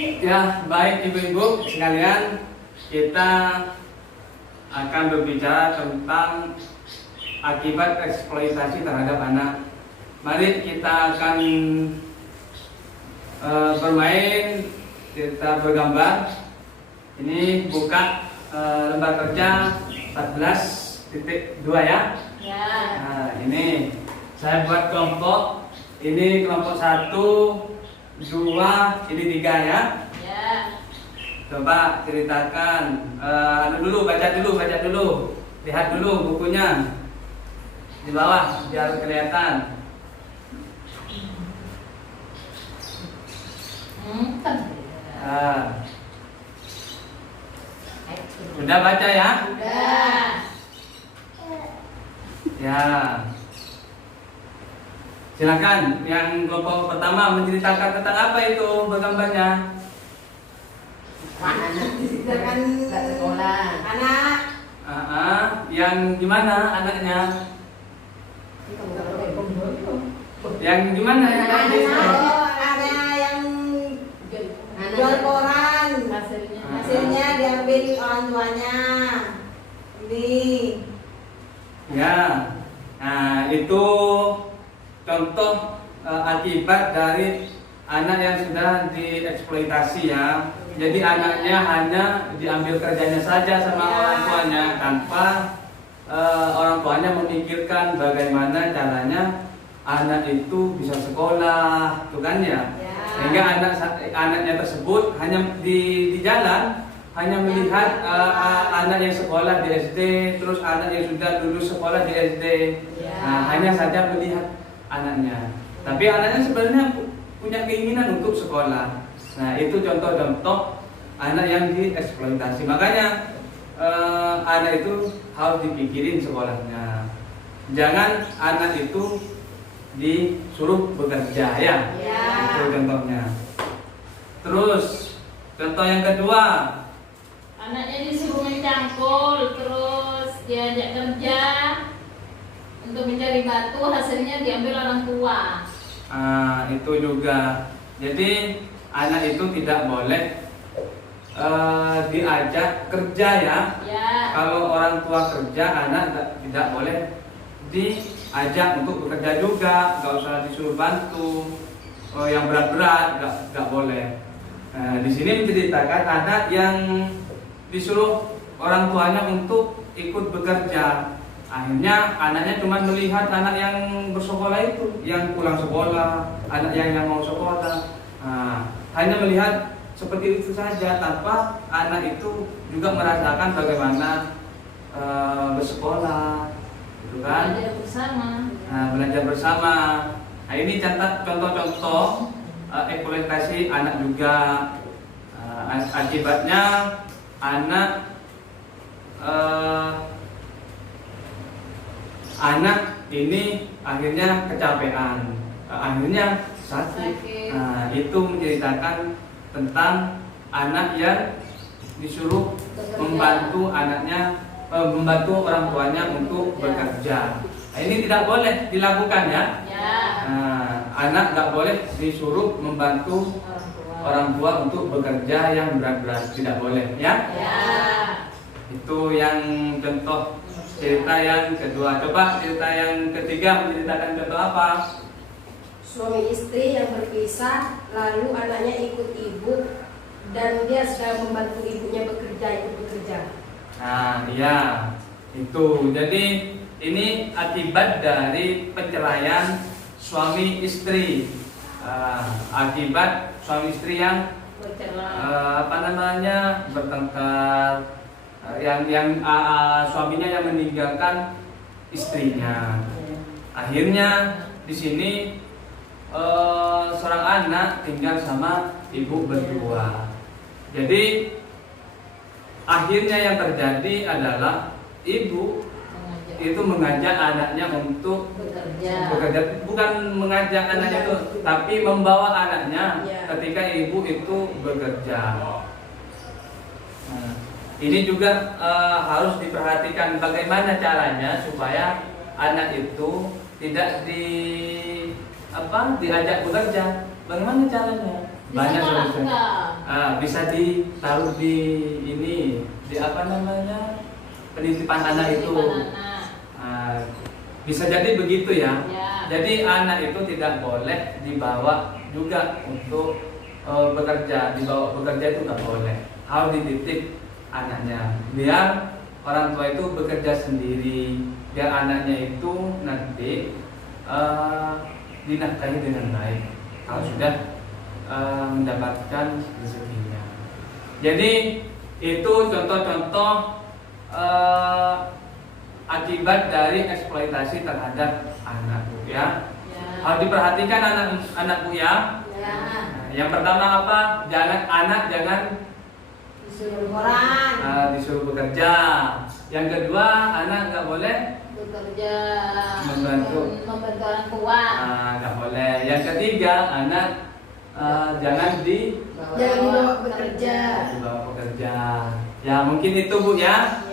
Ya, baik ibu-ibu sekalian, kita akan berbicara tentang akibat eksploitasi terhadap anak. Mari kita akan bermain, kita bergambar. Ini buka lembar kerja 14.2 ya. Ya. Nah, ini saya buat kelompok. Ini kelompok 1, 2, ini 3 ya. Ya. Coba ceritakan, baca dulu, lihat dulu bukunya di bawah biar kelihatan. Nah, sudah baca ya? Udah. Ya. Silakan, yang kelompok pertama menceritakan tentang apa itu bergambarnya? Kan sekolah. Anak. Yang gimana anaknya? Yang gimana yang tadi? Ada yang jual koran, hasilnya diambil orang tuanya. Ini. Ya, nah itu contoh akibat dari anak yang sudah dieksploitasi ya. Jadi anaknya hanya diambil kerjanya saja sama orang tuanya tanpa orang tuanya memikirkan bagaimana caranya anak itu bisa sekolah, tuh kan ya. Sehingga anaknya tersebut hanya di jalan hanya melihat anak yang sekolah di SD, terus anak yang sudah lulus sekolah di SD. Nah, hanya saja melihat anaknya. Tapi anaknya sebenarnya punya keinginan untuk sekolah. Nah, itu contoh-contoh anak yang dieksploitasi. Makanya anak itu harus dipikirin sekolahnya. Jangan anak itu disuruh bekerja ya. Itu contohnya. Terus contoh yang kedua, Anaknya disuruh mencangkul, terus diajak kerja untuk mencari batu, hasilnya diambil orang tua. Itu juga. Jadi anak itu tidak boleh diajak kerja ya. Kalau orang tua kerja, anak tidak boleh diajak untuk bekerja juga. Gak usah disuruh bantu yang berat-berat, gak boleh. Di sini menceritakan anak yang disuruh orang tuanya untuk ikut bekerja. Akhirnya anaknya cuma melihat anak yang bersekolah itu, yang pulang sekolah, anak yang mau sekolah. Hanya melihat seperti itu saja tanpa anak itu juga merasakan bagaimana bersekolah, gitu kan? Belajar bersama. Belajar bersama. Nah, ini contoh-contoh eksploitasi anak juga. Akibatnya anak ini akhirnya kecapean, akhirnya sakit. Nah, itu menceritakan tentang anak yang disuruh membantu membantu orang tuanya untuk bekerja. Nah, ini tidak boleh dilakukan ya. Anak tidak boleh disuruh membantu orang tua untuk bekerja yang berat-berat, tidak boleh ya. Itu yang contoh cerita yang kedua. Coba cerita yang ketiga menceritakan contoh apa? Suami istri yang berpisah, lalu anaknya ikut ibu dan dia sudah membantu ibunya ikut bekerja. Nah, iya, itu. Jadi ini akibat dari perceraian suami istri. Akibat suami istri yang bertengkar, yang suaminya yang meninggalkan istrinya. Akhirnya di sini seorang anak tinggal sama ibu berdua. Jadi akhirnya yang terjadi adalah ibu itu mengajak anaknya untuk bekerja, bukan mengajak anaknya itu, tapi membawa anaknya ketika ibu itu bekerja. Nah, ini juga harus diperhatikan bagaimana caranya supaya anak itu tidak diajak bekerja. Bagaimana caranya? Banyak solusinya. bisa ditaruh di ini, di apa namanya, penitipan anak itu. Penitipan anak. Bisa jadi begitu ya. Ya. Jadi anak itu tidak boleh dibawa juga untuk bekerja, dibawa bekerja itu nggak boleh. Harus dititip anaknya, biar orang tua itu bekerja sendiri, biar anaknya itu nanti dinafkahi dengan baik kalau sudah mendapatkan rezekinya. Jadi itu contoh-contoh akibat dari eksploitasi terhadap anak, ya. Ya. Harus diperhatikan anak-anakku ya. Ya. Nah, yang pertama apa? Jangan Disuruh koran. disuruh bekerja. Yang kedua, anak nggak boleh Bekerja Membantu. membantu orang tua. nggak boleh. Yang ketiga, anak jangan Jangan dibawa bekerja. dibawa bekerja. Ya mungkin itu Bu ya.